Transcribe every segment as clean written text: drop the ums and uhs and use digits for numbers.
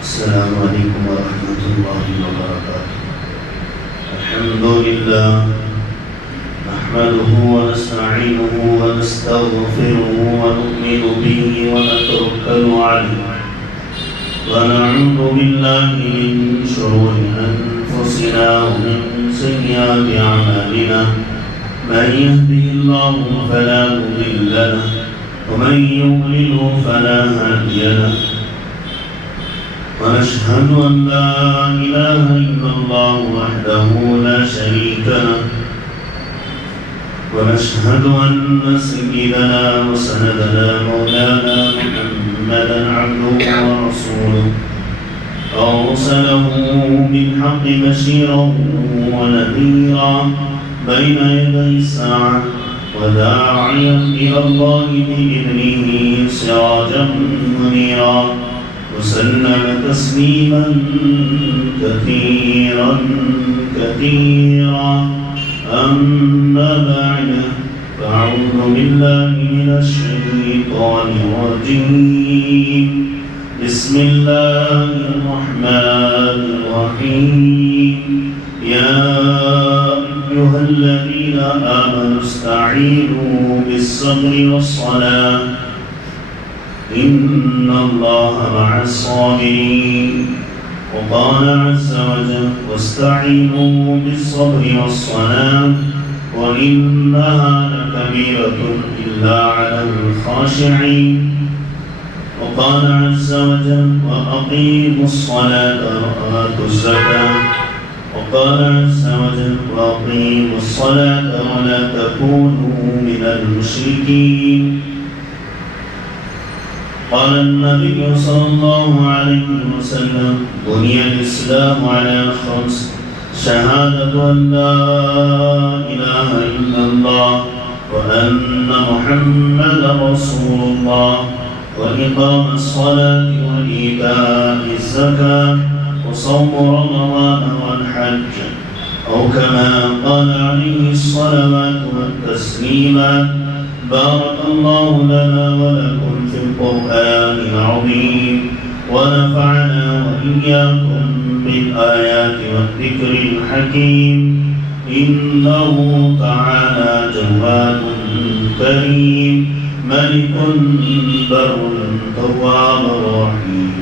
السلام علیکم ورحمۃ اللہ وبرکاتہ۔ الحمد للہ نحمده ونستعینه ونستغفره ونؤمن به ونتوکل علیہ ونعوذ باللہ من شرور انفسنا ومن سیئات اعمالنا من يهده الله فلا مضل له ومن يضلل فلا هادي له ونشهد أن لا إله إلا الله وحده لا شريك له ونشهد أن سيدنا وسندنا مولانا محمدا عبده ورسوله أرسله بالحق بشيرا ونذيرا بين يدي الساعة وداعيا إلى الله بإذنه سراجا منيرا وسلم تسليما كثيرا أما بعد فأعوذ بالله من الشيطان الرجيم بسم الله الرحمن الرحيم يا أيها الذين آمنوا استعينوا بالصبر والصلاة إن الله مع الصابرين وقال عز وجل واستعينوا بالصبر والصلاة وإنها لكبيرة إلا على الخاشعين وقال عز وجل وأقيموا الصلاة وآتوا الزكاة وقال عز وجل وأقيموا الصلاة ولا تكونوا من المشركين قال النبي صلى الله عليه وسلم بني الإسلام على خمس شهادة أن لا إله إلا الله وأن محمدا رسول الله وإقام الصلاة وإيتاء الزكاة وصوم رمضان والحج أو كما قال عليه الصلوات والتسليمات بارك الله لنا ولكم في القرآن العظيم ونفعنا وإياكم بالآيات والذكر الحكيم إنه تعالى جواد كريم ملك بر تواب رحيم۔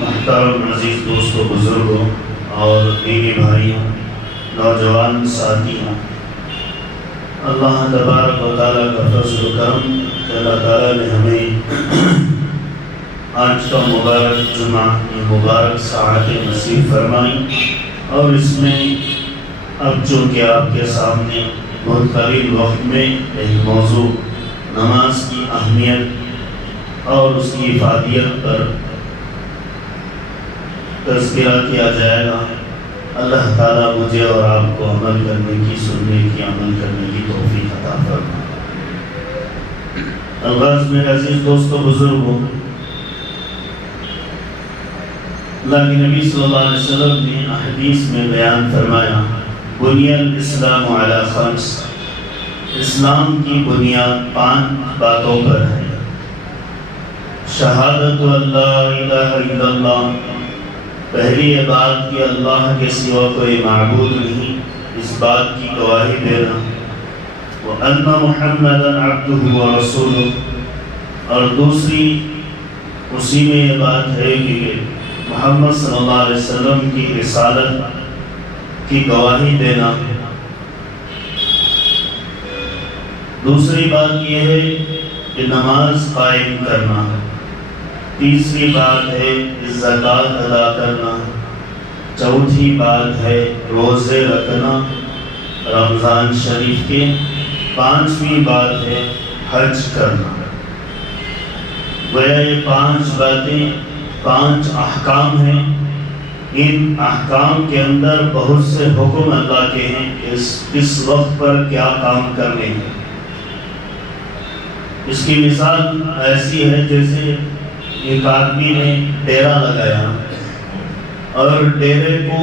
محترم عزیز دوستوں، بزرگوں اور دینی بھائیوں، نوجوان ساتھیوں، اللہ تبارک و تعالیٰ کا فضل و کرم کہ اللہ تعالیٰ نے ہمیں آج کا مبارک جمعہ یہ مبارک ساعتیں نصیب فرمائی، اور اس میں اب چونکہ آپ کے سامنے بہت قلیل وقت میں ایک موضوع نماز کی اہمیت اور اس کی افادیت پر تذکرہ کیا جائے گا۔ اللہ تعالیٰ مجھے اور آپ کو عمل کرنے کی، سننے کی، عمل کرنے کی توفیق عطا فرمائے۔ الغرض میرے عزیز دوستوں، بزرگوں، اللہ کے نبی صلی اللہ علیہ وسلم نے حدیث میں بیان فرمایا بنی الاسلام علی خمس، اسلام کی بنیاد 5 باتوں پر ہے۔ شہادت ان لا الہ الا اللہ، پہلی یہ بات کہ اللہ کے سوا کوئی معبود نہیں، اس بات کی گواہی دینا، وَأَنَّ مُحَمَّدًا عَبْدُهُ وَرَسُولُهُ، اور دوسری اسی میں یہ بات ہے کہ محمد صلی اللہ علیہ وسلم کی رسالت کی گواہی دینا۔ دوسری بات یہ ہے کہ نماز قائم کرنا۔ تیسری بات ہے زکوٰۃ ادا کرنا۔ چوتھی بات ہے روزے رکھنا رمضان شریف کے۔ 5ویں بات ہے حج کرنا۔ گویا یہ 5 باتیں 5 احکام ہیں۔ ان احکام کے اندر بہت سے حکم اللہ کے ہیں کہ اس وقت پر کیا کام کرنے ہیں۔ اس کی مثال ایسی ہے جیسے ایک آدمی نے ڈیرا لگایا اور ڈیرے کو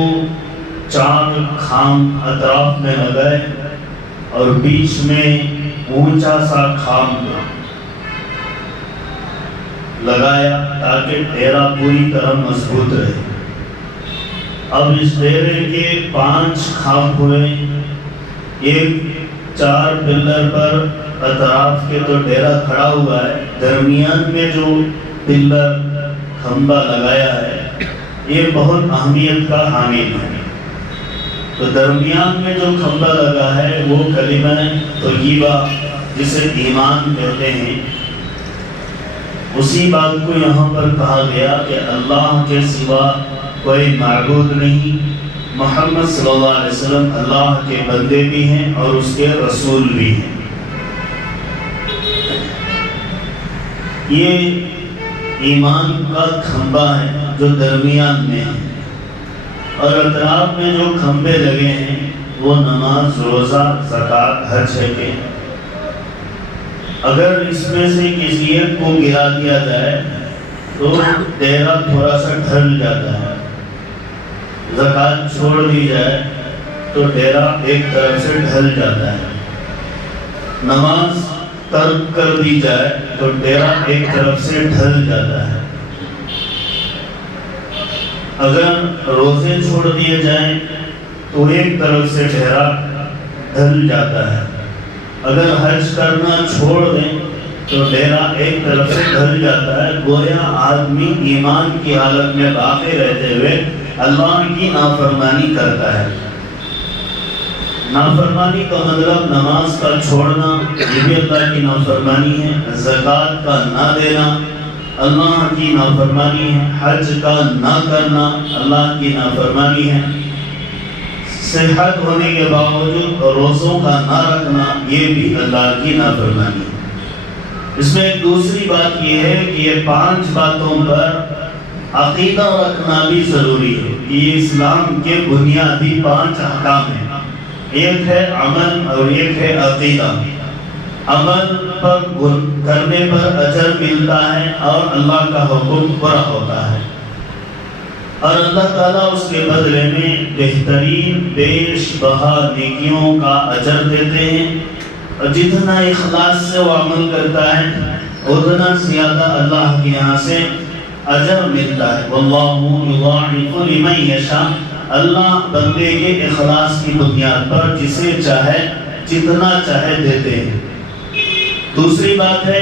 4 خام اطراف میں لگائے اور بیچ میں اونچا سا خام لگایا تاکہ ڈیرا پوری طرح مضبوط رہے۔ اب اس ڈیرے کے 5 کھمب ہوئے، ایک 4 پلر پر اطراف کے تو ڈیرا کھڑا ہوا ہے، درمیان میں جو پلر کھمبا لگایا ہے یہ بہت اہمیت کا حامل ہے۔ تو درمیان میں جو کھمبا لگا ہے وہ کلمہ طیبہ جسے ایمان کہتے ہیں، اسی بات کو یہاں پر کہا گیا کہ اللہ کے سوا کوئی معبود نہیں، محمد صلی اللہ علیہ وسلم اللہ کے بندے بھی ہیں اور اس کے رسول بھی ہیں۔ یہ ایمان کا کھمبا ہے جو درمیان میں ہے، اور اطراف میں جو کھمبے لگے ہیں وہ نماز، روزہ، زکوٰۃ، حج ہے کہ اگر اس میں سے کسی ایک کو گرا دیا جائے تو ڈیرا تھوڑا سا ڈھل جاتا ہے، زکوٰۃ چھوڑ دی جائے تو ڈیرا ایک طرف سے ڈھل جاتا ہے، نماز ترک کر دی جائے تو ڈیرا ایک طرف سے ڈھل جاتا ہے، اگر روزے چھوڑ دیے جائیں تو ایک طرف سے ڈیرا ڈھل جاتا ہے، اگر حج کرنا چھوڑ دیں تو ڈیرا ایک طرف سے ڈھل جاتا ہے۔ گویا آدمی ایمان کی حالت میں باقی رہتے ہوئے اللہ کی نافرمانی کرتا ہے۔ نافرمانی کا مطلب نماز کا چھوڑنا، یہ بھی اللہ کی نافرمانی ہے، زکوٰۃ کا نہ دینا اللہ کی نافرمانی ہے، حج کا نہ کرنا اللہ کی نافرمانی ہے، صحت ہونے کے باوجود روزوں کا نہ رکھنا یہ بھی اللہ کی نافرمانی ہے۔ اس میں ایک دوسری بات یہ ہے کہ یہ 5 باتوں پر عقیدہ رکھنا بھی ضروری ہے۔ یہ اسلام کے بنیادی 5 احکام ہیں، ایک ہے عمل اور ایک ہے عقیدہ۔ عمل پر کرنے پر اجر ملتا ہے اور اللہ کا حکم پورا ہوتا ہے، اور اللہ تعالیٰ اس کے بدلے میں بہترین بیش بہا نیکیوں کا اجر دیتے ہیں، اور جتنا اخلاص سے وہ عمل کرتا ہے اتنا زیادہ اللہ کے یہاں سے اجر ملتا ہے۔ واللہ یضاعف لمن یشاء، اللہ بندے کے اخلاص کی بنیاد پر جسے چاہے جتنا چاہے دیتے ہیں۔ دوسری بات ہے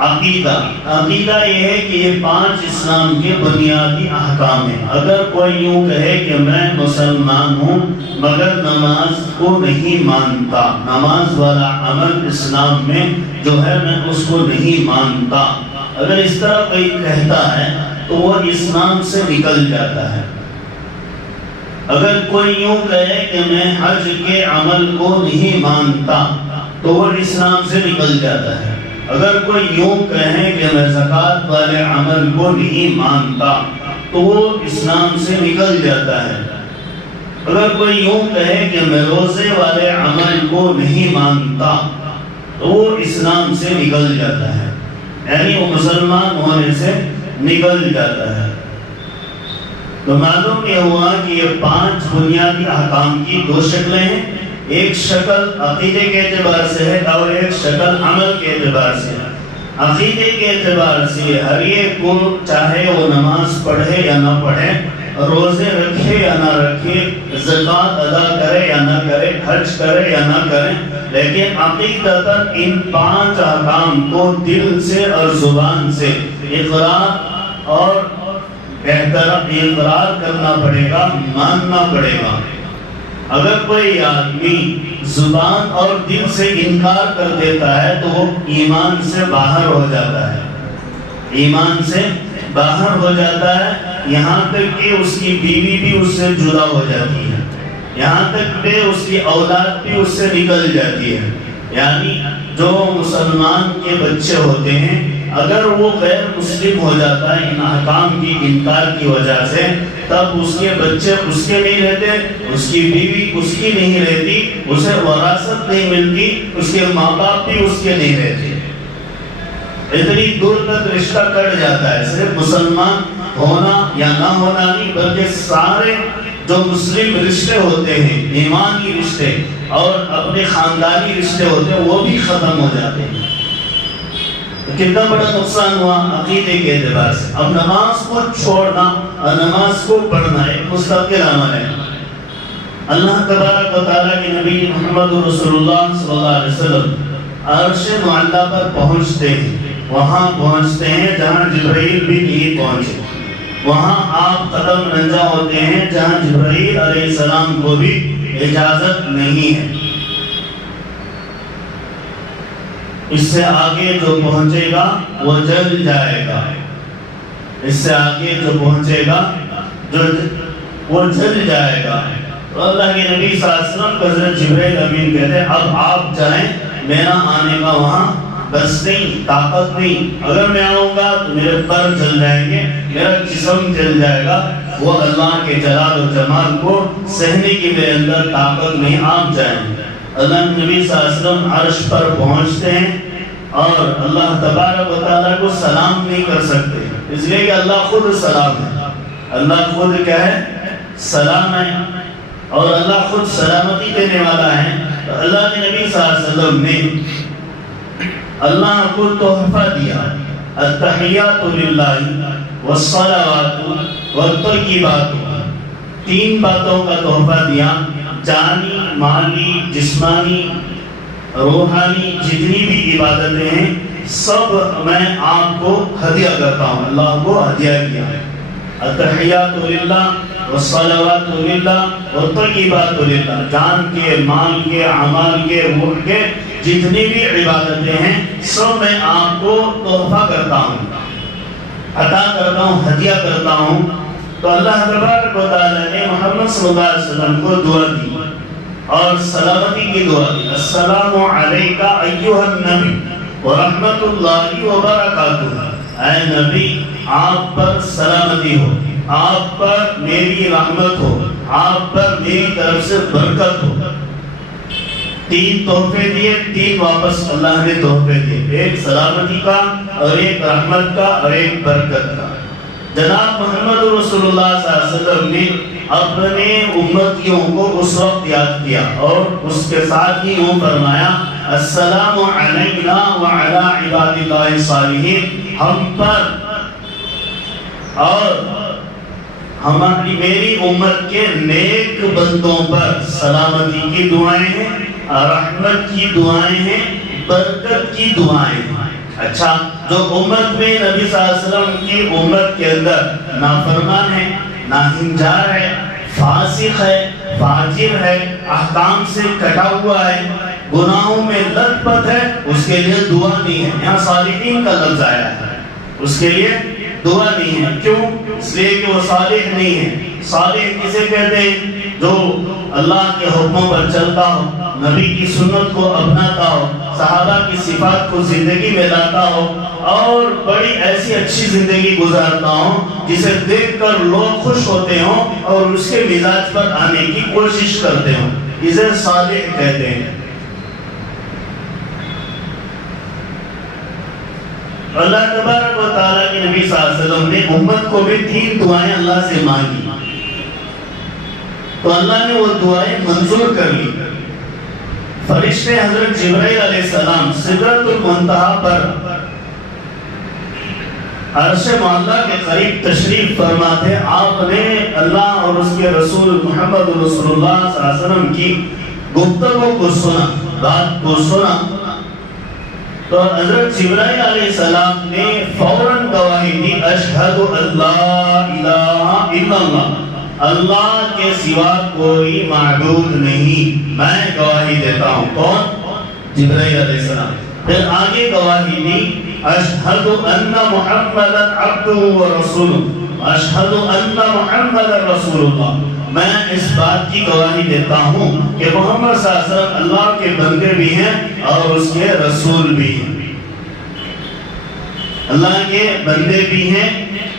عقیدہ۔ عقیدہ یہ ہے کہ یہ 5 اسلام کے بنیادی احکام ہیں۔ اگر کوئی یوں کہے کہ میں مسلمان ہوں مگر نماز کو نہیں مانتا، نماز والا عمل اسلام میں جو ہے میں اس کو نہیں مانتا، اگر اس طرح کوئی کہتا ہے تو وہ اسلام سے نکل جاتا ہے۔ اگر کوئی یوں کہے کہ میں حج کے عمل کو نہیں مانتا تو وہ اسلام سے نکل جاتا ہے۔ اگر کوئی یوں کہے کہ میں زکوٰۃ والے عمل کو نہیں مانتا تو وہ اسلام سے نکل جاتا ہے۔ اگر کوئی یوں کہے کہ میں روزے والے عمل کو نہیں مانتا تو وہ اسلام سے نکل جاتا ہے، یعنی وہ مسلمان ہونے سے نکل جاتا ہے۔ تو معلوم یہ ہوا کہ یہ 5 بنیادی احکام کی 2 شکلیں ہیں، ایک شکل عقیدے کے اعتبار سے ہے اور ایک شکل عمل کے اعتبار سے ہے۔ عقیدے کے اعتبار سے ہر ایک کو چاہے وہ نماز پڑھے یا نہ پڑھے، روزے رکھے یا نہ رکھے، زکوٰۃ ادا کرے یا نہ کرے، حج کرے یا نہ کرے، لیکن عقیدتاً ان 5 احکام کو دل سے اور زبان سے اقرار اور اقرار کرنا پڑے گا، ماننا پڑے گا۔ اگر کوئی آدمی زبان اور دل سے انکار کر دیتا ہے تو وہ ایمان سے باہر ہو جاتا ہے، ایمان سے باہر ہو جاتا ہے، یہاں تک کہ اس کی بیوی بھی اس سے جدا ہو جاتی ہے، یہاں تک کہ اس کی اولاد بھی اس سے نکل جاتی ہے۔ یعنی جو مسلمان کے بچے ہوتے ہیں اگر وہ غیر مسلم ہو جاتا ہے ان احکام کی انکار کی وجہ سے، تب اس کے بچے اس کے نہیں رہتے، اس کی بیوی اس کی نہیں رہتی، اسے وراثت نہیں ملتی، اس کے ماں باپ بھی اس کے نہیں رہتے، اتنی دور تک رشتہ کٹ جاتا ہے۔ صرف مسلمان ہونا یا نہ ہونا نہیں بلکہ سارے جو مسلم رشتے ہوتے ہیں، ایمانی رشتے اور اپنے خاندانی رشتے ہوتے ہیں، وہ بھی ختم ہو جاتے ہیں۔ کتنا بڑا نقصان ہوا عقیدے کے اعتبار سے. اب نماز کو چھوڑنا اور نماز کو پڑھنا ایک مستقل عمل ہے. اللہ تبارک و تعالیٰ کے نبی محمد رسول اللہ صلی اللہ علیہ وسلم عرش معلیٰ پر پہنچتے ہیں. وہاں پہنچتے ہیں جہاں جبرائیل بھی نہیں پہنچے. وہاں آپ قدم رنجا ہوتے ہیں جہاں جبرائیل علیہ السلام کو بھی اجازت نہیں ہے. اس سے آگے جو پہنچے گا وہ جل جائے گا. اس سے آگے جو پہنچے گا وہ جل جائے گا. تو اللہ کے نبی صلی اللہ علیہ وسلم کو حضرت جبرائیل امین کہتے ہیں اب آپ جائیں, میرا آنے کا وہاں بس نہیں, طاقت نہیں. اگر میں آؤں گا تو میرے پر جل جائیں گے, میرا جسم جل جائے گا. وہ اللہ کے جلال و جمال کو سہنے کی میرے اندر طاقت نہیں, آپ جائیں. اللہ نبی صلی اللہ علیہ وسلم عرش پر پہنچتے ہیں اور اللہ تبارک و تعالیٰ کو سلام نہیں کر سکتے, اس لیے کہ اللہ خود سلام ہے. اللہ خود کیا ہے؟ سلام ہے. اور اللہ خود سلامتی دینے والا ہے. تو اللہ کے نبی صلی اللہ علیہ وسلم نے اللہ کو تحفہ دیا, التحیات للہ والصلوات والطیبات, 3 باتوں کا تحفہ دیا. جانی, مالی, جسمانی, روحانی جتنی بھی عبادتیں ہیں سب میں آپ کو ہدیہ کرتا ہوں. اللہ کو ہدیہ کیا ہے. التحیات للہ والصلوات للہ والطیبات للہ, جان کے, مال کے, اعمال کے, روح کے جتنی بھی عبادتیں ہیں سب میں آپ کو تحفہ کرتا ہوں, عطا کرتا ہوں, ہدیہ کرتا ہوں. تو اللہ تبارک و تعالیٰ نے محمد صلی اللہ علیہ وسلم کو دعا دی اور سلامتی کی دعا دی. السلام علیکہ ایھا النبی ورحمۃ اللہ وبرکاتہ. اے نبی, آپ پر سلامتی ہو, آپ پر میری رحمت ہو, آپ پر میری طرف سے برکت ہو. 3 تحفے دیے, 3 واپس اللہ نے تحفے دیے, ایک سلامتی کا اور ایک رحمت کا اور ایک برکت کا. جناب محمد رسول اللہ صلی اللہ علیہ وسلم نے اپنے امتیوں کو اس وقت یاد کیا اور اس کے ساتھ ہی وہ فرمایا السلام علینا وعلی عباد اللہ الصالحین. ہم پر اور ہماری میری امت کے نیک بندوں پر سلامتی کی دعائیں ہیں, رحمت کی دعائیں ہیں, برکت کی دعائیں ہیں. اچھا, جو امت میں نبی صلی اللہ علیہ وسلم کی امت کے اندر نافرمان ہے, ناہنجار ہے, فاسق ہے, فاجر ہے, احکام سے کٹا ہوا ہے, گناہوں میں لت پت ہے, اس کے لیے دعا نہیں ہے. یہاں صالحین کا لفظ آیا ہے, اس کے لیے دعا نہیں ہے. کیوں؟ اس لیے کہ وہ صالح نہیں ہے. صالح کسے کہتے ہیں؟ جو اللہ کے حکموں پر چلتا ہو, نبی کی سنت کو اپناتا ہو, صحابہ کی صفات کو زندگی میں لاتا ہو اور بڑی ایسی اچھی زندگی گزارتا ہو جسے دیکھ کر لوگ خوش ہوتے ہوں اور اس کے مزاج پر آنے کی کوشش کرتے ہوں. اسے صالح کہتے ہیں. اللہ تبارک و تعالیٰ کے نبی صلی اللہ علیہ وسلم نے امت کو بھی 3 دعائیں اللہ سے مانگی, تو اللہ نے وہ دعائیں منظور کر لی. فرشتے حضرت جبرائیل علیہ السلام سدرۃ المنتہا پر عرش معلیٰ کے قریب تشریف فرما تھے. آپ نے اللہ اور اس کے رسول محمد رسول اللہ صلی اللہ علیہ وسلم کی گفتگو کو سنا, بات کو سنا. تو حضرت جبرائیل علیہ السلام نے فوراً گواہی دی, اشہد اللہ الہ الا اللہ, اللہ کے سوا کوئی معبود نہیں, میں گواہی دیتا ہوں. کون؟ جبرائیل علیہ السلام. پھر آگے گواہی دی, اشہد ان محمدا عبدہ ورسولہ, اشہد ان محمدا رسول اللہ, میں اس بات کی گواہی دیتا ہوں کہ محمد صلی اللہ علیہ وسلم اللہ کے بندے بھی ہیں اور اس کے رسول بھی ہیں. اللہ کے بندے بھی ہیں,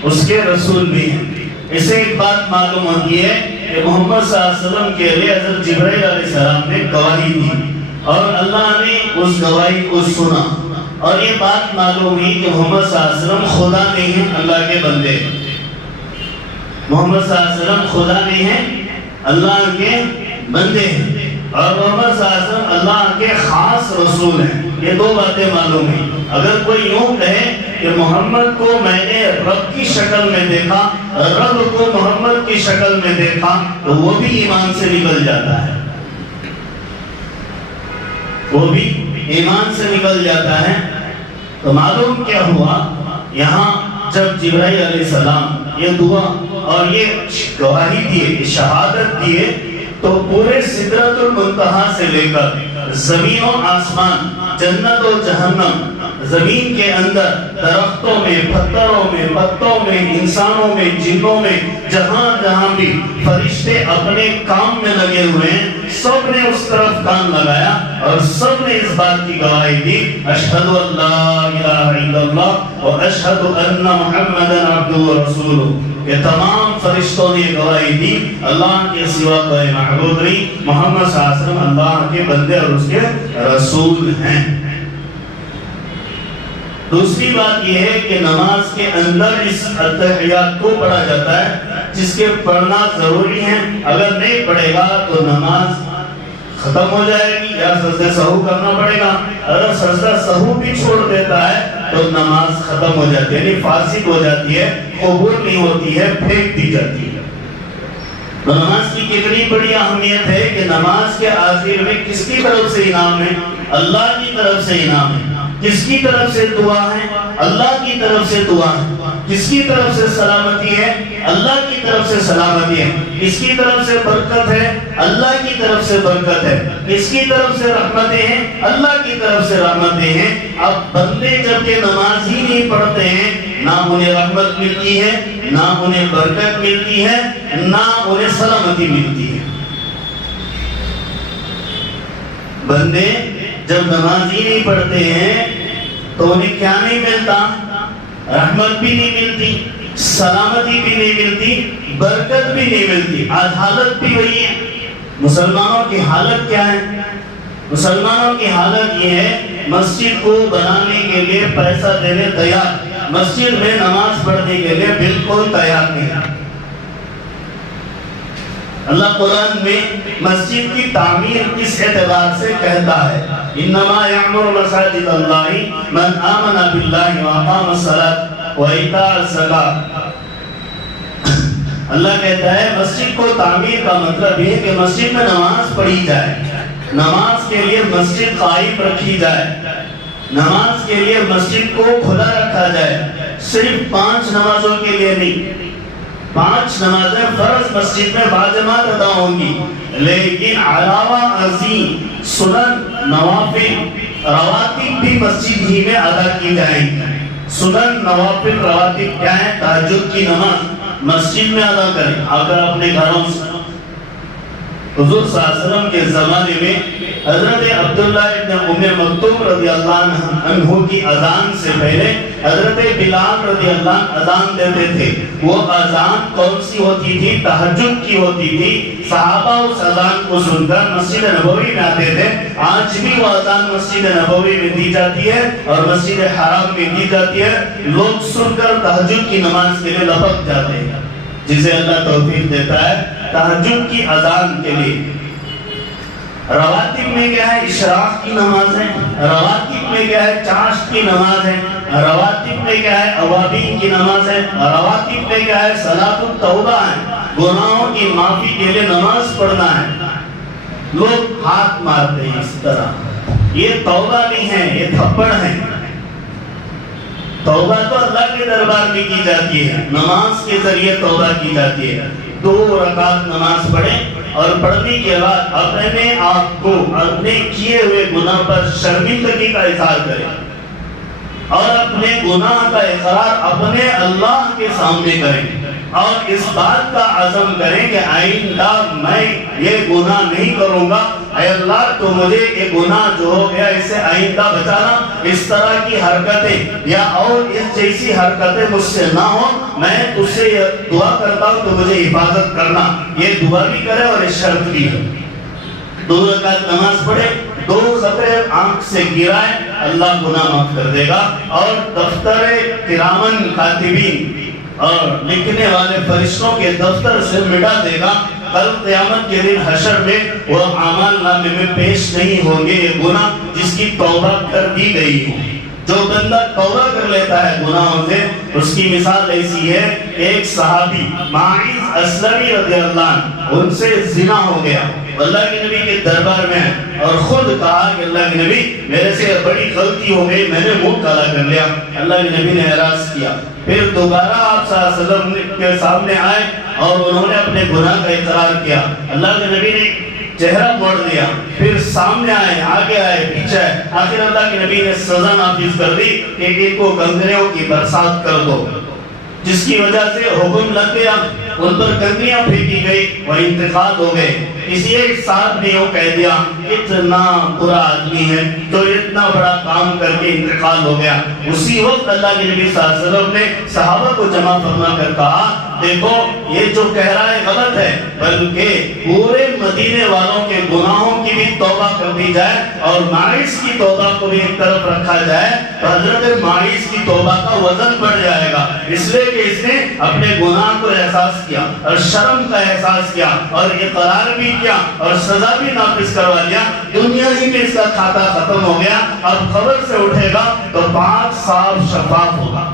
اس کے رسول بھی ہیں. اسے ایک بات معلوم ہوتی ہے کہ محمد صلی اللہ علیہ وسلم کے لیے حضرت جبرائیل علیہ السلام نے گواہی دی اور اللہ نے اس گواہی کو سنا, اور یہ بات معلوم ہوئی کہ محمد صلی اللہ علیہ وسلم خدا نہیں ہیں, اللہ کے بندے. محمد صلی اللہ علیہ وسلم خدا نہیں ہیں, اللہ کے بندے ہیں. اور محمد صلی اللہ علیہ وسلم اللہ کے خاص رسول ہیں. یہ دو باتیں معلوم ہیں. اگر کوئی یوں کہے کہ محمد کو میں نے رب کی شکل میں دیکھا، رب کو محمد کی شکل میں دیکھا، تو وہ بھی ایمان سے نکل جاتا ہے، وہ بھی ایمان سے نکل جاتا ہے. تو معلوم کیا ہوا، یہاں جب جبرائیل علیہ السلام یہ دعا اور یہ گواہی دیے، شہادت دیے، تو پورے سدرۃ المنتہا سے لے کر زمین و آسمان، جنت و جہنم، زمین کے اندر، درختوں میں، پتھروں میں، پتوں میں، انسانوں میں، جنوں میں، جہاں جہاں بھی فرشتے اپنے کام میں لگے ہوئے ہیں، سب نے اس طرف کان لگایا اور سب نے اس بات کی گواہی دی، اشہد ان لا الہ الا اللہ و اشہد ان محمدا عبدہ و رسولہ. کہ تمام فرشتوں نے گواہی دی اللہ کے سوا کوئی معبود نہیں، محمد صلی اللہ علیہ وسلم اللہ کے بندے اور اس کے رسول ہیں. دوسری بات یہ ہے کہ نماز کے اندر اس اتحیات کو پڑھا جاتا ہے، جس کے پڑھنا ضروری ہے. اگر نہیں پڑھے گا تو نماز ختم ہو جائے گی یا سجدہ سہو کرنا پڑے گا. اگر سجدہ سہو بھی چھوڑ دیتا ہے تو نماز ختم ہو جاتی ہے، یعنی فاسد ہو جاتی ہے، قبول نہیں ہوتی ہے، پھینک دی جاتی ہے. تو نماز کی کتنی بڑی اہمیت ہے کہ نماز کے آخر میں کس کی طرف سے انعام ہے؟ اللہ کی طرف سے انعام ہے. کس کی طرف سے دعا ہے؟ اللہ کی طرف سے دعا ہے. کس کی طرف سے سلامتی ہے؟ اللہ کی طرف سے سلامتی ہے. کس کی طرف سے برکت ہے؟ اللہ کی طرف سے برکت ہے. کس کی طرف سے رحمتیں ہیں؟ اللہ کی طرف سے رحمتیں ہیں. اب بندے جب کہ نماز ہی نہیں پڑھتے ہیں، نہ انہیں رحمت ملتی ہے، نہ انہیں برکت ملتی ہے، نہ انہیں سلامتی ملتی ہے. بندے جب نماز ہی نہیں پڑھتے ہیں تو انہیں کیا نہیں ملتا؟ رحمت بھی نہیں ملتی، سلامتی بھی نہیں ملتی، برکت بھی نہیں ملتی. آج حالت بھی وہی ہے. مسلمانوں کی حالت کیا ہے؟ مسلمانوں کی حالت یہ ہے، مسجد کو بنانے کے لیے پیسہ دینے تیار، مسجد میں نماز پڑھنے کے لیے بالکل تیار نہیں. اللہ قرآن میں مسجد کی تعمیر کس اعتبار سے کہتا ہے؟ انما یعمر مساجد اللہ من آمن باللہ واقام الصلاۃ وایتاء الزکاۃ. اللہ کہتا ہے مسجد کو تعمیر کا مطلب یہ ہے کہ مسجد میں نماز پڑھی جائے، نماز کے لیے مسجد قائم رکھی جائے، نماز کے لیے مسجد کو کھلا رکھا جائے. صرف 5 نمازوں کے لیے نہیں، 5 نمازیں فرض مسجد میں باجماعت ادا ہوں گی، لیکن علاوہ ازیں سنن، نوافل، رواتب بھی مسجد ہی میں ادا کی جائیں گی. سنن، نوافل، رواتب کیا ہیں؟ تہجد کی نماز مسجد میں ادا کریں. اگر اپنے گھروں سے حضور صلی اللہ علیہ وسلم کے زمانے میں حضرت عبداللہ ابن ام مکتوم رضی اللہ عنہ کی اذان سے پہلے حضرت بلال رضی اللہ عنہ اذان دیتے تھے. وہ اذان کون سی ہوتی تھی؟ تہجد کی ہوتی تھی. صحابہ اس اذان کو سن کر مسجد نبوی میں آتے تھے. آج بھی وہ اذان مسجد نبوی میں دی جاتی ہے اور مسجد حرام میں دی جاتی ہے. لوگ سن کر تہجد کی نماز کے لیے لپک جاتے ہیں. جسے اللہ توفیق دیتا ہے تہجد کی اذان کے لیے. رواتب میں کیا ہے؟ اشراق کی نماز ہے. رواتب میں کیا ہے؟ چاشت کی نماز ہے. رواتب میں کیا ہے؟ اوابین کی نماز ہے. رواتب میں کیا ہے؟ صلاۃ التوبہ ہے، گناہوں کی معافی کے لیے نماز پڑھنا ہے. لوگ ہاتھ مارتے ہیں اس طرح. یہ توبہ نہیں ہے، یہ تھپڑ ہے. توبہ تو اللہ کے دربار میں کی جاتی ہے، نماز کے ذریعے توبہ کی جاتی ہے. 2 رکعت نماز پڑھیں اور پڑھنے کے بعد اپنے آپ کو اپنے کیے ہوئے گناہ پر شرمندگی کا اظہار کریں اور اپنے گناہ کا اقرار اپنے اللہ کے سامنے کریں اور اس بات کا عزم کریں کہ آئندہ میں یہ گناہ نہیں کروں گا. اے اللہ تو مجھے یہ گناہ جو ہو گیا اس سے آئندہ بچانا. اس طرح کی حرکتیں یا اور اس جیسی حرکتیں مجھ سے نہ ہو. میں تجھ سے دعا کرتا ہوں تو مجھے حفاظت کرنا. یہ دعا بھی کرے اور یہ شرط بھی ہے. 2 رکعت نماز پڑھے، 2 قطرے آنکھ سے گرائے، اللہ گناہ معاف کر دے گا اور دفتر کرامن کاتبین اور لکھنے والے فرشتوں کے دفتر سے مٹا دے گا. کل قیامت کے دن حشر میں وہ اعمال نامے میں پیش نہیں ہوں گے یہ گناہ جس کی توبہ کر دی گئی ہو۔ جو بندہ توبہ کر لیتا ہے گناہوں سے، اس کی مثال ایسی ہے، ایک صحابی ماعز اسلمی رضی اللہ عنہ، ان سے زنا ہو گیا، اللہ کے نبی کے دربار میں ہے اور خود کہا کہ اللہ کے نبی میرے سے بڑی غلطی ہو گئی، میں نے منہ کالا کر لیا۔ اللہ کے نبی نے اعراض کیا، پھر دوبارہ آپ صلی اللہ علیہ وسلم کے سامنے آئے اور انہوں نے اپنے گناہ کا اقرار کیا۔ اللہ کے نبی نے چہرہ موڑ دیا، پھر سامنے آئے، آگے آئے، پیچھے آئے، آخر اللہ کے نبی نے سزا نافذ کر دی کہ ان کو کنکریوں کی برسات کر دو، جس کی وجہ سے حکم لگ گیا، ان پر کنکریاں پھینکی گئی، وہ انتقال ہو گئے۔ کسی ایک صاحب نے یوں کہہ دیا اتنا برا آدمی ہے تو اتنا بڑا کام کر کے انتقال ہو گیا۔ اسی وقت اللہ کے نبی صلی اللہ علیہ وسلم نے صحابہ کو جمع فرما کر کہا دیکھو یہ جو کہہ رہا ہے غلط ہے، بلکہ پورے مدینے والوں کے گناہوں کی بھی توبہ کر دی جائے اور ماعز کی توبہ کو بھی ایک طرف رکھا جائے تو حضرت ماعز کی توبہ کا وزن بڑھ جائے گا، اس لیے کہ اس نے اپنے گناہ کو احساس کیا اور شرم کا احساس کیا اور اقرار بھی کیا اور سزا بھی نافذ کروا لیا، دنیا ہی میں اس کا کھاتا ختم ہو گیا، اب خبر سے اٹھے گا تو پاک صاف شفاف ہوگا۔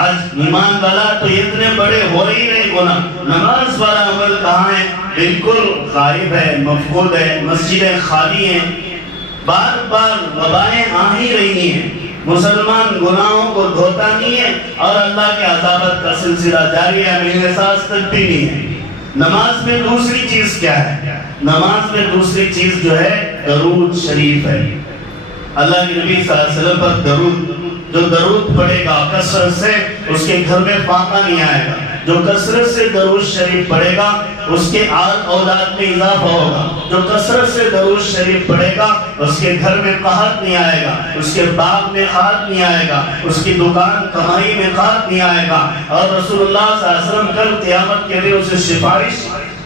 آج ایمان والا تو اتنے بڑے ہو ہی نہیں گناہ، نماز والا عمل کہاں ہے؟ بالکل غائب ہے، مفقود ہے، مسجدیں خالی ہیں، بار بار وبائیں آ ہی رہی ہیں، مسلمان گناہوں کو دھوتا نہیں ہے اور اللہ کے عذابت کا سلسلہ جاری ہے، ہمیں احساس تک بھی نہیں ہے۔ نماز میں دوسری چیز کیا ہے؟ نماز میں دوسری چیز جو ہے درود شریف ہے۔ اللہ کے نبی صلی اللہ علیہ وسلم پر درود، جو درود پڑھے گا کثرت سے اس کے گھر میں فاقہ نہیں آئے گا، جو کثرت سے درود شریف پڑھے گا اس کے آل اولاد میں اضافہ ہوگا، جو کثرت سے درود شریف پڑھے گا اس کے گھر میں قحط نہیں آئے گا، اس کے باغ میں خاک نہیں آئے گا، اس کی دکان کمائی میں خاک نہیں آئے گا، اور رسول اللہ صلی اللہ علیہ وسلم کل قیامت کے دن اسے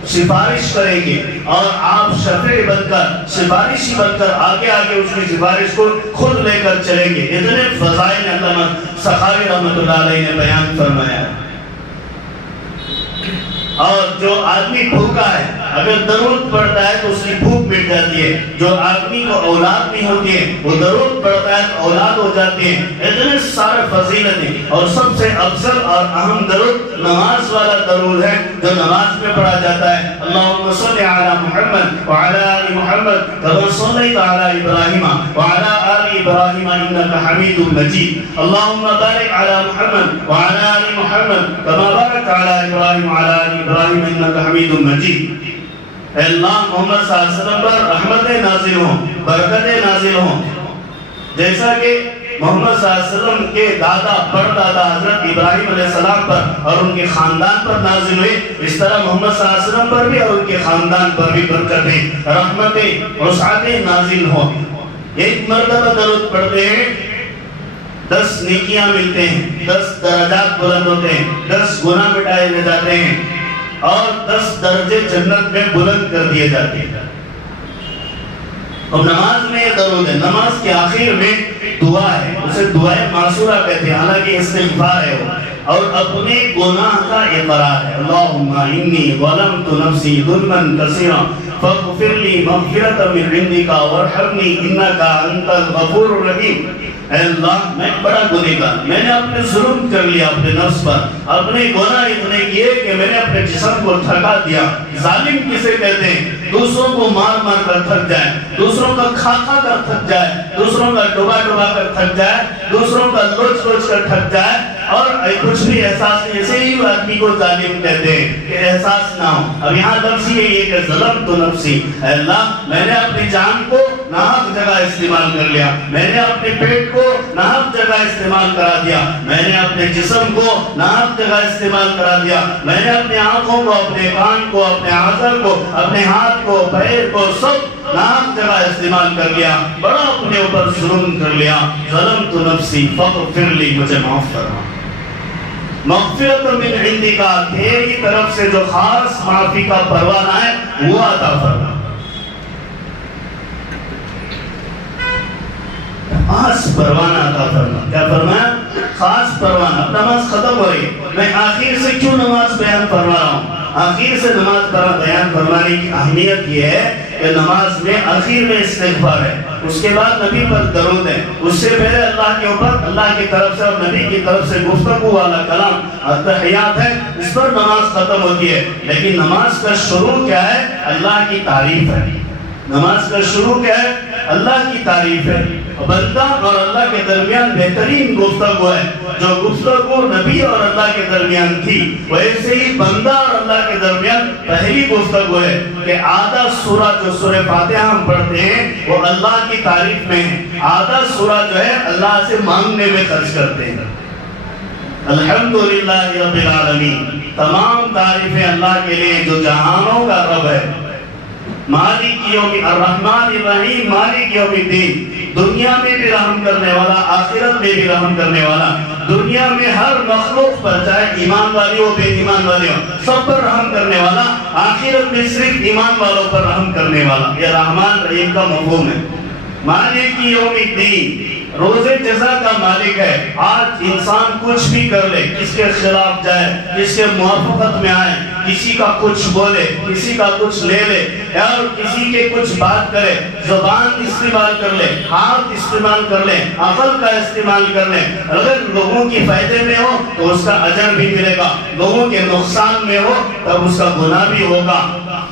سفارش کریں گے اور آپ شفیع بن کر، سفارشی بن کر آگے آگے اس کی سفارش کو خود لے کر چلیں گے۔ اتنے فضائل علامہ سخاوی رحمۃ اللہ علیہ نے بیان فرمایا۔ اور جو آدمی بھوکا ہے اگر درود پڑھتا ہے تو اس کی بھوک مٹ جاتی ہے، جو آدمی کو اولاد نہیں ہوتی ہے وہ درود پڑھتا ہے تو اولاد ہو جاتی ہے۔ اتنے سارے فضیلتیں اور سب سے افضل اور اہم درود نماز والا درود ہے جو نماز میں پڑھا جاتا ہے۔ اللہم صلی علی محمد وعلی آل محمد کما صلیت علی ابراہیم وعلی آل ابراہیم انک حمید مجید، اللہم بارک علی محمد وعلی آل محمد کما بارکت علی ابراہیم وعلی آل ابراہیم انک حمید مجید۔ اے اللہ محمد صلی اللہ علیہ وسلم پر رحمتیں نازل ہوں، برکتیں نازل ہوں، جیسا کہ محمد صلی اللہ علیہ وسلم کے دادا پردادا حضرت ابراہیم علیہ السلام پر اور ان کے خاندان پر نازل ہوئے، اس طرح محمد صلی اللہ علیہ وسلم پر بھی اور ان کے خاندان پر بھی برکتیں، رحمتیں، وسعتیں نازل ہوں۔ ایک مرتبہ درود پڑھتے ہیں 10 نیکیاں ملتے ہیں، 10 درجات بلند ہوتے ہیں، 10 گناہ مٹائے جاتے ہیں اور 10 درجے جنت میں بلند کر دیے جاتے ہیں۔ اب نماز میں یہ درود ہے، نماز کے آخر میں دعا ہے، اسے دعائے معصورہ کہتے ہیں، حالانکہ استغفار ہے وہ، اور اپنے گناہ کا اقرار ہے۔ اللہم انی ظلمت نفسی ظلما کثیرا فاغفر لی مغفرۃ من عندک وارحمنی انک انت الغفور الرحیم۔ اے اللہ میں بڑا گنہگار، میں نے اپنے ظلم کر لیا اپنے نفس پر، اپنے گناہ اتنے کیے کہ میں نے اپنے جسم کو تھکا دیا۔ ظالم کسے کہتے ہیں؟ دوسروں کو مار مار کر تھک جائے، دوسروں کا کھا کھا کر تھک جائے، دوسروں کا ڈبا ڈبا کر تھک جائے، دوسروں کا لوچ لوچ کر تھک جائے اور کچھ بھی احساس نہیں، ایسے ہی آدمی کو ظالم کہتے ہیں کہ احساس نہ ہو۔ اب یہاں لفظ یہ ہے کہ ظلمت نفسی، اے اللہ میں نے اپنی جان کو ناحق جگہ استعمال کر لیا، میں نے اپنے پیٹ کو ناحق جگہ استعمال کرا دیا، میں نے اپنے جسم کو ناحق جگہ استعمال کرا دیا، میں نے اپنے آنکھوں کو، اپنے کان کو، اپنے عضل کو، اپنے ہاتھ کو، پیر کو سب ناحق جگہ استعمال کر لیا، بڑا اپنے اوپر ظلم کر لیا۔ ظلمت نفسی فاغفر لی، مجھے معاف فرما۔ مغفرت من عندک، تیری طرف سے جو خاص معافی کا پروانہ ہے وہ عطا فرما۔ خاص پروانہ عطا فرما۔ کیا فرمایا؟ خاص پروانہ۔ نماز ختم ہو رہی ہے، میں آخر سے کیوں نماز بیان فرما رہا ہوں؟ آخر سے نماز بیان فرمانے کی اہمیت یہ ہے کہ نماز میں آخر میں استغفار ہے، اس کے بعد نبی پر درود ہے، اس سے پہلے اللہ کے اوپر اللہ کی طرف سے اور نبی کی طرف سے گفتگو والا کلام التحیات ہے، اس پر نماز ختم ہوتی ہے۔ لیکن نماز کا شروع کیا ہے؟ اللہ کی تعریف ہے۔ نماز کا شروع کیا ہے؟ اللہ کی تعریف ہے۔ بندہ اور اللہ کے درمیان بہترین گفتگو ہے، جو گفتگو نبی اور اللہ کے درمیان تھی ویسے ہی بندہ اور اللہ کے درمیان پہلی گفتگو ہے کہ آدھا سورہ جو سورہ فاتحہ ہم پڑھتے ہیں وہ اللہ کی تعریف میں ہے، آدھا سورہ جو ہے اللہ سے مانگنے میں خرچ کرتے ہیں۔ الحمدللہ رب العالمین، تمام تعریفیں اللہ کے لیے جو جہانوں کا رب ہے، مالک یوم الرحمن الرحیم، مالک یوم الدین، دنیا میں بھی رحم کرنے والا، آخرت میں بھی رحم کرنے والا، دنیا میں ہر مخلوق پر چاہے ایمان والی ہو بے ایمان والی ہو سب پر رحم کرنے والا، آخرت میں صرف ایمان والوں پر رحم کرنے والا، یہ رحمان رحیم کا مفہوم ہے۔ مالک یوم الدین، روز جزا کا مالک ہے۔ آج انسان کچھ بھی کر لے، کس کے خلاف جائے، کس کے موافقت میں آئے، کسی کا کچھ بولے، کسی کا کچھ لے لے اور کسی کے کچھ بات کرے، زبان استعمال کر لے، ہاتھ استعمال کر لے، عقل کا استعمال کر لے، اگر لوگوں کی فائدے میں ہو تو اس کا اجر بھی ملے گا، لوگوں کے نقصان میں ہو تب اس کا گناہ بھی ہوگا۔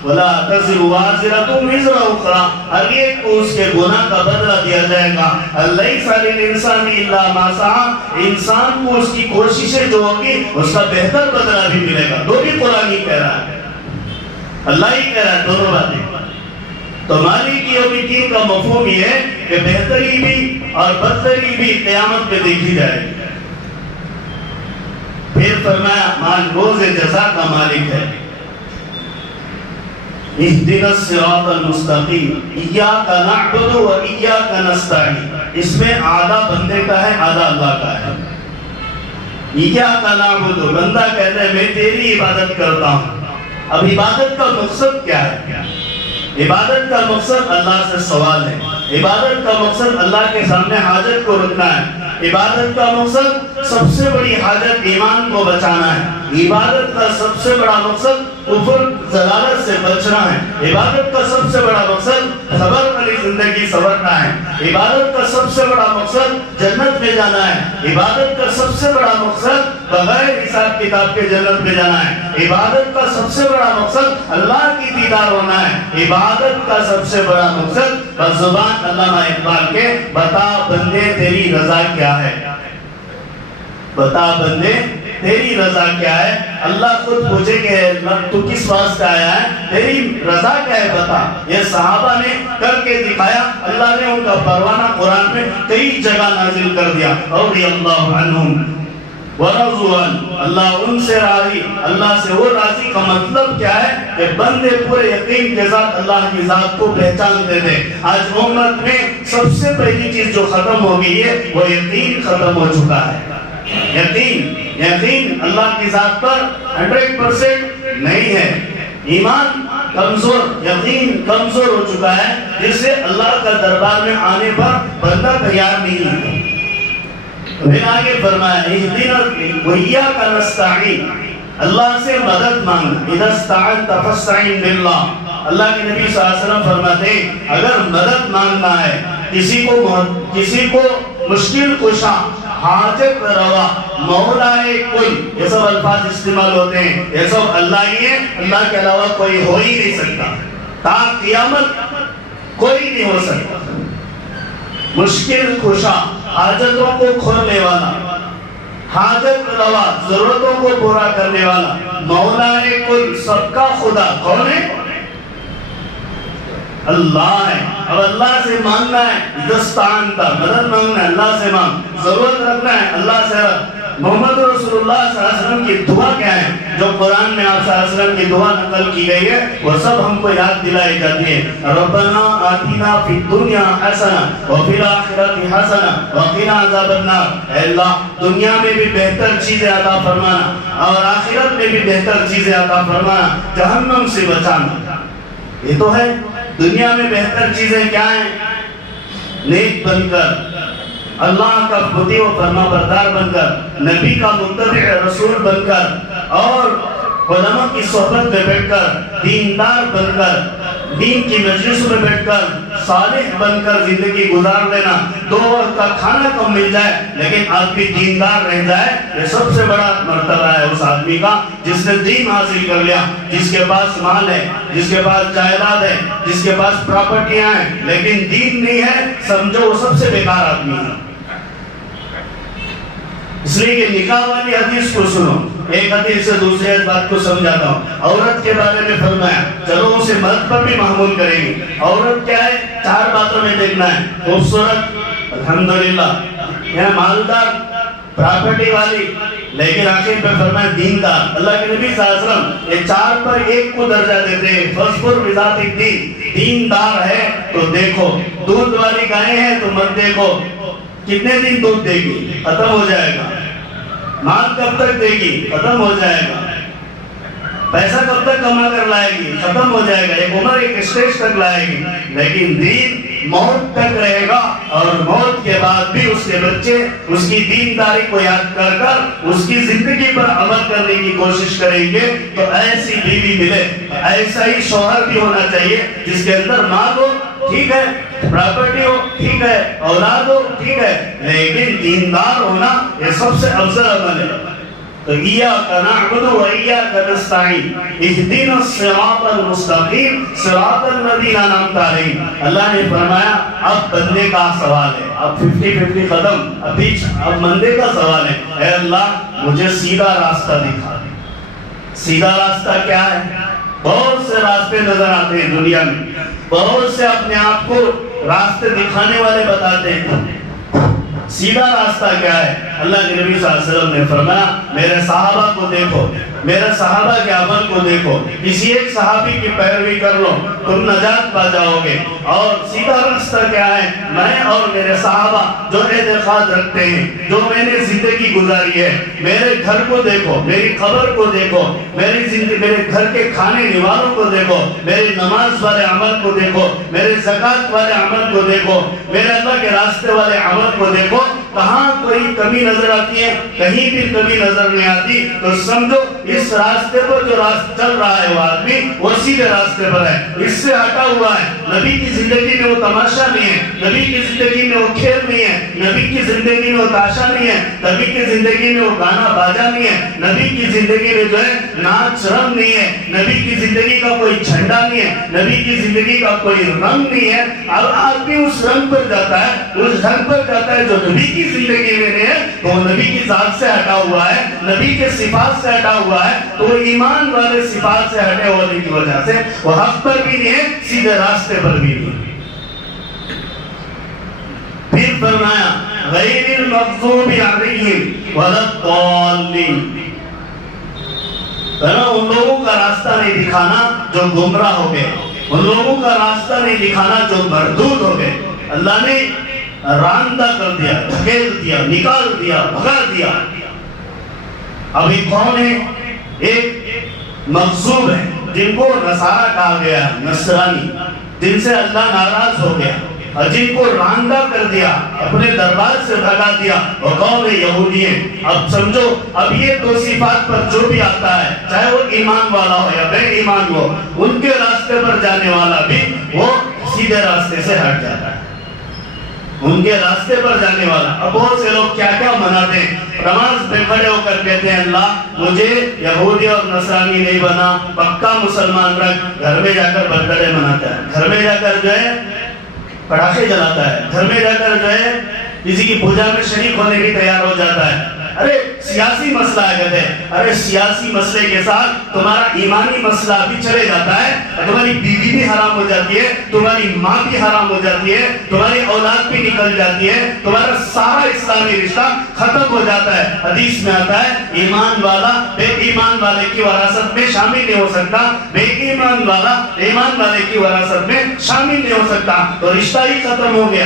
وَلَا تَزِرُ وَازِرَةٌ وِزْرَ أُخْرَىٰ، ہر ایک کو اس کے گناہ کا بدلہ دیا جائے گا۔ لَيْسَ لِلْإِنسَانِ إِلَّا مَا سَعَىٰ، انسان کو اس کی کوششیں جو ہوگی اس کا بہتر بدلہ بھی ملے گا۔ دو بھی قرآن ہی کہہ رہا ہے، اللہ ہی کہہ رہا ہے، دونوں باتیں۔ تو مالک یوم الدین کا مفہوم یہ ہے کہ بہتری بھی اور بدتری بھی قیامت میں دیکھی جائے گی۔ پھر فرمایا روز جزا کا مالک ہے۔ اهدنا الصراط المستقیم، ایاک نعبد و ایاک نستعین، اس میں آدھا بندے کا ہے آدھا اللہ کا ہے۔ ایاک نعبد، بندہ کہتا ہے میں تیری عبادت کرتا ہوں۔ اب عبادت کا مقصد کیا ہے؟ عبادت کا مقصد اللہ سے سوال ہے، عبادت کا مقصد اللہ کے سامنے حاجت کو رکھنا ہے، عبادت کا مقصد سب سے بڑی حاجت ایمان کو بچانا ہے، عبادت کا سب سے بڑا مقصد کفر ضلالت سے بچنا ہے، عبادت کا سب سے بڑا مقصد صبر والی زندگی سنورنا ہے، عبادت کا سب سے بڑا مقصد جنت میں جانا ہے، عبادت کا سب سے بڑا مقصد بغیر حساب کتاب کے جنت میں جانا ہے، عبادت کا سب سے بڑا مقصد اللہ کی دیدار ہونا ہے، عبادت کا سب سے بڑا مقصد بزبان علامہ اقبال کے بتا بندے تیری رضا کیا ہے، بتا بندے تیری رضا کیا ہے۔ اللہ خود پوچھے کہ تو کس واسطے آیا ہے، تیری رضا کیا ہے بتا۔ یہ صحابہ نے کر کے دکھایا، اللہ نے ان کا پروانہ قرآن میں کئی جگہ نازل کر دیا۔ رضی اللہ عنہم ورضوا عنہ، اللہ ان سے راضی، اللہ سے وہ راضی کا مطلب کیا ہے کہ بندے پورے یقین کے ساتھ اللہ کی ذات کو پہچانتے تھے۔ آج امت میں سب سے پہلی چیز جو ختم ہو گئی ہے وہ یقین ختم ہو چکا ہے۔ یقین اللہ کی ذات پر 100% نہیں ہے، ایمان کمزور، یقین کمزور ہو چکا ہے، جس سے اللہ کا دربار میں آنے پر بندہ تیار نہیں ہے۔ پھر آگے فرمایا اہدنا وإیاک نستعین، اللہ سے مدد مانگنا، اذا استعنت فاستعن باللہ۔ اللہ کے نبی صلی اللہ علیہ وسلم فرماتے ہیں اگر مدد مانگنا ہے، کسی کو مشکل کشا، حاجت روا، مولا کل، یہ سب الفاظ استعمال ہوتے ہیں، یہ سب اللہ ہی ہے، اللہ کے علاوہ کوئی ہو ہی نہیں سکتا، تا قیامت کوئی نہیں ہو سکتا۔ مشکل کشا، حاجتوں کو کھولنے والا، حاجت روا، ضرورتوں کو پورا کرنے والا، مولا کل، سب کا خدا کون ہے؟ اللہ ہے۔ اب اللہ سے مانگنا ہے، دستانتا مدد مانگنا ہے، اللہ سے مانگ، ضرورت رکھنا ہے اللہ سے رکھ۔ محمد رسول اللہ صلی اللہ علیہ وسلم کی دعا کیا ہے جو قرآن میں آپ صلی اللہ علیہ وسلم کی دعا نقل کی گئی ہے، وہ سب ہم کو یاد دلائی جاتی ہے۔ ربنا آتنا فی الدنیا حسنہ وفی الآخرۃ حسنہ وقنا عذاب النار، اے اللہ دنیا میں بھی بہتر چیزیں عطا فرمانا اور آخرت میں بھی بہتر چیزیں عطا فرمانا، جہنم سے بچانا۔ یہ تو ہے دنیا میں بہتر چیزیں کیا ہیں؟ نیک بن کر، اللہ کا خودی و فرما بردار بن کر، نبی کا متبع رسول بن کر، اور علماء کی صحبت میں بیٹھ کر، دیندار بن کر، دین کی مجلس میں بیٹھ کر، صالح بن کر زندگی گزار لینا۔ 2 وقت کا کھانا کم مل جائے لیکن آدمی دیندار رہ جائے، یہ سب سے بڑا مرتبہ ہے اس آدمی کا جس نے دین حاصل کر لیا۔ جس کے پاس مال ہے، جس کے پاس جائیداد ہے، جس کے پاس پراپرٹیاں ہیں لیکن دین نہیں ہے، سمجھو وہ سب سے بیکار آدمی ہے۔ اس لیے کہ نکاح والی حدیث کو سنو، ایک حدیث سے دوسری بات کو سمجھاتا ہوں۔ عورت کے بارے میں فرمایا چلو اسے مرد پر بھی محمول کریں گے۔ عورت کیا ہے؟ 4 باتوں میں دیکھنا ہے، خوبصورت، الحمدللہ، یا مالدار، پراپرٹی والی، لیکن آخر پہ فرمایا دیندار۔ اللہ کے نبی صلی اللہ علیہ وسلم یہ 4 پر 1 کو درجہ دیتے ہیں، فاصبر بذات الدین، دیندار ہے تو دیکھو۔ دودھ والی گائیں ہیں تو مت دیکھو، کتنے دن دودھ دے گی، ختم ہو جائے گا۔ مال کب تک دے گی، ختم ہو جائے گا۔ پیسہ کب تک کما کر لائے گی، ختم ہو جائے گا۔ ایک عمر ایک اسٹیج تک لائے گی، لیکن دین موت تک رہے گا، اور موت کے بعد بھی اس کے بچے اس کی دینداری کو یاد کر کر اس کی زندگی پر عمل کرنے کی کوشش کریں گے۔ تو ایسی بیوی ملے، ایسا ہی شوہر بھی ہونا چاہیے جس کے اندر مال ہو، ٹھیک ہے، پراپرٹی ہو، ٹھیک ہے، اولاد ہو، ٹھیک ہے، لیکن دیندار ہونا یہ سب سے افضل عمل ہے۔ تو ایاک نعبد و ایاک نستعین اہدنا الصراط المستقیم صراط الذین انعمت علیہم۔ اللہ نے فرمایا اب بندے کا سوال ہے، اب 50-50 ختم، اب بندے کا سوال ہے، اے اللہ مجھے سیدھا راستہ دکھا دے۔ سیدھا راستہ کیا ہے؟ بہت سے راستے نظر آتے ہیں دنیا میں، بہت سے اپنے آپ کو راستے دکھانے والے بتاتے ہیں، سیدھا راستہ کیا ہے؟ اللہ کے نبی صلی اللہ علیہ وسلم نے فرمایا میرے صحابہ کو دیکھو، میرے صحابہ کے عمل کو دیکھو، کسی ایک صحابی کی پیروی کر لو تم نجات پا جاؤ گے۔ اور سیدھا راستہ کیا ہے؟ میں اور میرے صحابہ جو اعتقاد رکھتے ہیں، جو میں نے زندگی گزاری ہے، میرے گھر کو دیکھو، میری قبر کو دیکھو، میرے گھر کے کھانے نوالوں کو دیکھو، میرے نماز والے عمل کو دیکھو، میرے زکوٰۃ والے عمل کو دیکھو، میرے اللہ کے راستے والے عمل کو دیکھو، کہاں کوئی کمی نظر آتی ہے؟ کہیں بھی کمی نظر نہیں آتی، تو سمجھو اس راستے پر جو راستہ چل رہا ہے وہ آدمی وہ سیدھے راستے پر ہے، اس سے ہٹا ہوا ہے۔ نبی کی زندگی میں وہ تماشا نہیں ہے، نبی کی زندگی میں وہ کھیل نہیں ہے، نبی کی زندگی میں وہ تاشا نہیں ہے، نبی کی زندگی میں وہ گانا باجا نہیں ہے، نبی کی زندگی میں جو ہے ناچ رنگ نہیں ہے، نبی کی زندگی کا کوئی جھنڈا نہیں ہے، نبی کی زندگی کا کوئی رنگ نہیں ہے۔ اب آدمی اس رنگ پر جاتا ہے، اس ڈھنگ پر جاتا ہے جو نبی کی زندگی میں نہیں ہے، تو وہ نبی کی ذات سے ہٹا ہوا ہے، نبی کے صفات سے ہٹا ہوا ہے، تو وہ ایمان والے صفات سے ہٹے ہونے کی وجہ سے وہ حق پر بھی نہیں ہے، سیدھے راستے پر بھی نہیں۔ پھر فرمایا غیر المغضوب علیہم ولا الضالین، ان لوگوں کا راستہ نہیں دکھانا جو گمراہ ہو گئے، ان لوگوں کا راستہ نہیں دکھانا جو مردود ہو گئے۔ اللہ نے راندہ کر دیا، دھکیل دیا، نکال دیا، بھگا دیا۔ اب یہ کون ہے؟ ایک مغضوب ہے جن کو نصارہ کہا گیا، نصرانی، جن سے اللہ ناراض ہو گیا، اور جن کو راندہ کر دیا، اپنے دربار سے بھگا دیا، وہ قوم یہودی ہے۔ اب سمجھو، اب یہ 2 صفات پر جو بھی آتا ہے، چاہے وہ ایمان والا ہو یا بے ایمان ہو، ان کے راستے پر جانے والا بھی وہ سیدھے راستے سے ہٹ جاتا ہے، ان کے راستے پر جانے والا۔ اب بہت سے لوگ کیا کیا مناتے ہیں، نماز پہ کھڑے ہو کر کہتے ہیں اللہ مجھے یہودی اور نصرانی نہیں بنا، پکا مسلمان رکھ۔ گھر میں جا کر برتھ ڈے مناتا ہے، گھر میں جا کر جو ہے پٹاخے جلاتا ہے، گھر میں جا کر جو ہے کسی کی پوجا میں شریک ہونے کی تیار ہو جاتا ہے۔ ارے سیاسی مسئلہ ہے، کہتے ہیں ارے سیاسی مسئلے کے ساتھ تمہارا ایمانی مسئلہ بھی چلے جاتا ہے، تمہاری بیوی بھی حرام ہو جاتی ہے، تمہاری ماں بھی حرام ہو جاتی ہے، تمہاری اولاد بھی نکل جاتی ہے، تمہارا سارا اسلامی رشتہ ختم ہو جاتا ہے۔ حدیث میں آتا ہے ایمان والا بے ایمان والے کی وراثت میں شامل نہیں ہو سکتا، بے ایمان والا ایمان والے کی وراثت میں شامل نہیں ہو سکتا، تو رشتہ ہی ختم ہو گیا۔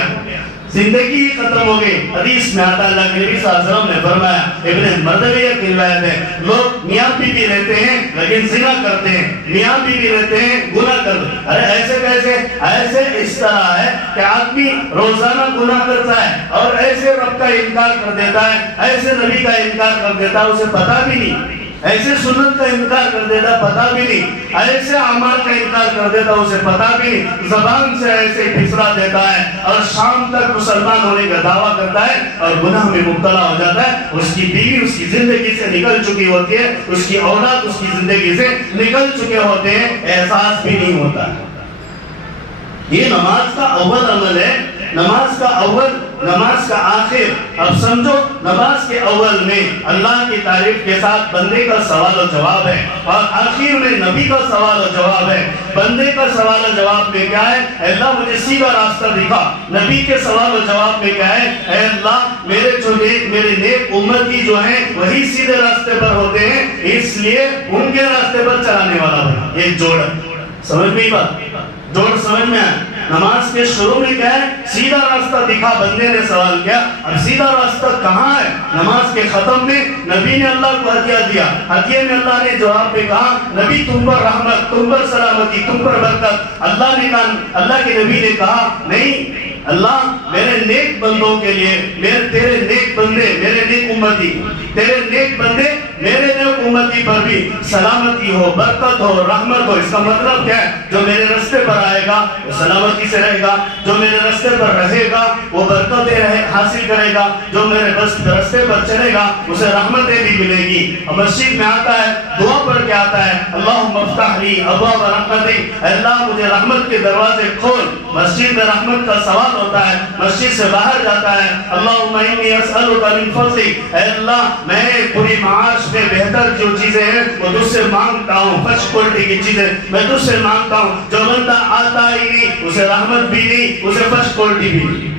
زندگی ہی ختم ہو گئی. حدیث میں آتا ہے اللہ کے نبی صلی اللہ علیہ وسلم نے فرمایا, ابن مردویہ کی روایت ہے, لوگ میاں بیوی رہتے ہیں لیکن زنا کرتے ہیں, میاں بیوی رہتے ہیں گناہ کرتے ہیں. ارے ایسے کیسے؟ ایسے اس طرح ہے کہ آدمی روزانہ گناہ کرتا ہے اور ایسے رب کا انکار کر دیتا ہے, ایسے نبی کا انکار کر دیتا ہے, اسے پتا بھی نہیں, ایسے سنت کا انکار کر دیتا پتا بھی نہیں, ایسے اعمال کا انکار کر دیتا اسے پتا بھی نہیں, زبان سے ایسے پھسلا دیتا ہے اور شام تک مسلمان ہونے کا دعویٰ کرتا ہے اور گناہ میں مبتلا ہو جاتا ہے. اس کی بیوی اس کی زندگی سے نکل چکی ہوتی ہے, اس کی اولاد اس کی زندگی سے نکل چکے ہوتے ہیں, احساس بھی نہیں ہوتا. یہ نماز کا اول عمل ہے, نماز کا اول, نماز کا آخر. اب سمجھو, نماز کے اول میں اللہ کی تعریف کے ساتھ بندے کا سوال و جواب ہے اور آخر میں نبی کا سوال و جواب ہے. بندے کا سوال و جواب میں کیا ہے؟ اے اللہ مجھے سیدھا راستہ دکھا. نبی کے سوال و جواب میں کیا ہے؟ اے اللہ میرے نیک امتی جو ہیں وہی سیدھے راستے پر ہوتے ہیں, اس لیے ان کے راستے پر چلانے والا بنا. یہ جوڑ سمجھ میں بات, جوڑ سمجھ میں آئے. نماز کے شروع میں کیا ہے؟ سیدھا راستہ دکھا. بندے نے سوال کیا, اب سیدھا راستہ کہاں ہے؟ نماز کے ختم میں نبی نے اللہ کو ہدیہ دیا, ہدیے میں اللہ نے جواب میں کہا نبی تم پر رحمت, تم پر سلامتی, تم پر برکت. اللہ نے کہا, اللہ کے نبی نے کہا نہیں اللہ میرے نیک بندوں کے لیے, تیرے نیک بندے, میرے نیک امتی, تیرے نیک بندے میرے نیک امتی پر بھی سلامتی ہو, برکت ہو, رحمت ہو. اس کا مطلب کیا ہے؟ جو میرے راستے پر آئے گا وہ سلامتی سے رہے گا, جو میرے راستے پر رہے گا وہ برکتیں حاصل کرے گا, جو میرے راستے پر چلے گا اسے رحمتیں بھی ملے گی. اور مسجد میں آتا ہے, دعا پڑھ کے آتا ہے, اللہم افتح لی ابواب رحمتک, اللہ مجھے رحمت کے دروازے کھول. مسجد میں رحمت کا سوال ہوتا ہے, مسجد سے باہر جاتا ہے, اللہم انی اسألک من فضلک, اے اللہ میں پوری معاش میں بہتر جو چیزیں ہیں وہ تجھ سے مانگتا ہوں, فرسٹ کوالٹی کی چیزیں میں تجھ سے مانگتا ہوں. جو بندہ آتا ہی نہیں اسے رحمت بھی نہیں, اسے فرسٹ کوالٹی بھی نہیں.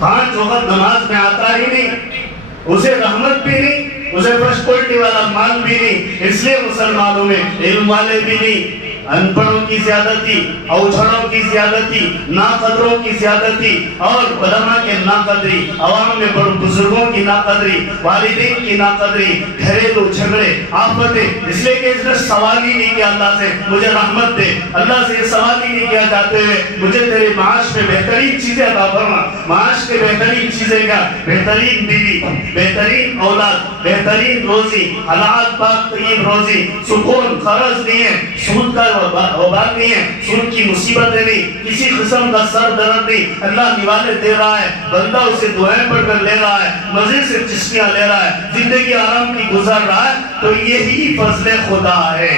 5 وقت نماز میں آتا ہی نہیں, اسے رحمت بھی نہیں, اسے فرسٹ کوالٹی والا مال بھی نہیں. اس لیے مسلمانوں میں علم والے بھی نہیں, ان پڑھوں کی زیادتی, اوجھڑوں کی زیادتی, ناقدروں کی زیادتی اور علماء کے ناقدری, عوام میں بڑے بزرگوں کی ناقدری, والدین کی ناقدری, گھریلو جھگڑے, آفتیں. اس لیے کہ اس نے سوال ہی نہیں کیا اللہ سے مجھے رحمت دے, اللہ سے یہ سوال ہی نہیں کیا جاتے ہوئے مجھے تیرے معاش میں بہترین چیزیں عطا فرما. معاش کے بہترین چیزیں کیا؟ بہترین بیوی, بہترین اولاد, بہترین روزی, حلال پاک طیب روزی, سکون, قرض نہیں ہے, سود کا وبال نہیں ہے, سود کی مصیبتیں نہیں, کسی قسم کا سر درد نہیں. اللہ نوالے دے رہا ہے, بندہ اسے دعائیں پڑھ کر لے رہا ہے, مزے سے چشمیاں لے رہا ہے, زندگی آرام کی گزار رہا ہے. تو یہی فضل خدا ہے,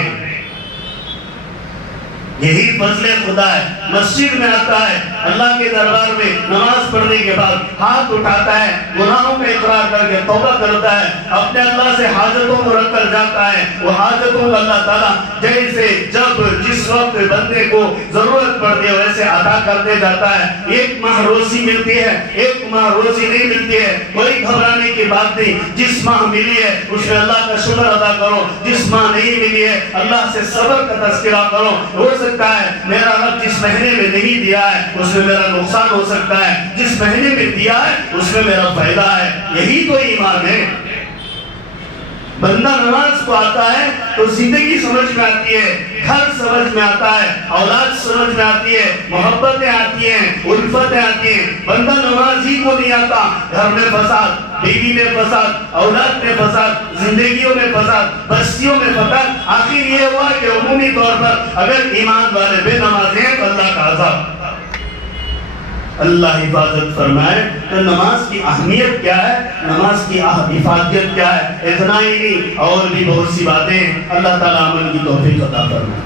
یہی فضل خدا ہے. مسجد میں آتا ہے, اللہ کے دربار میں نماز پڑھنے کے بعد ہاتھ اٹھاتا ہے, گناہوں میں اقرار کر کے توبہ کرتا ہے, اپنے اللہ سے حاجتوں کو رکھ کر جاتا ہے. وہ حاجتوں کو اللہ تعالیٰ جیسے جب جس وقت بندے کو ضرورت پڑتی ہے ویسے عطا کرتے جاتا ہے. 1 ماہ روزی ملتی ہے, 1 ماہ روزی نہیں ملتی ہے, کوئی گھبرانے کی بات نہیں. جس ماہ ملی ہے اس میں اللہ کا شکر ادا کرو, جس ماہ نہیں ملی ہے اللہ سے صبر کا تذکرہ کرو. ہو سکتا ہے میرا رب جس مہینے میں نہیں دیا ہے اس میں میرا نقصان ہو سکتا ہے, جس مہینے میں دیا ہے اس میں میرا فائدہ ہے. یہی تو ایمان ہے. بندہ نماز کو آتا ہے تو زندگی سمجھ میں آتی ہے, گھر سمجھ میں آتا ہے, اولاد سمجھ میں آتی ہے, محبتیں آتی ہیں, الفتیں آتی ہیں. بندہ نماز ہی کو نہیں آتا, گھر میں فساد, بیوی میں فساد, اولاد میں فساد, زندگیوں میں فساد, بستیوں میں فساد. آخر یہ ہوا کہ عمومی طور پر اگر ایمان والے بے نمازی ہیں تو اللہ کا عذاب. اللہ حفاظت فرمائے. تو نماز کی اہمیت کیا ہے, نماز کی حفاظت کیا ہے, اتنا ہی نہیں اور بھی بہت سی باتیں. اللہ تعالیٰ عمل کی توفیق عطا فرمائے.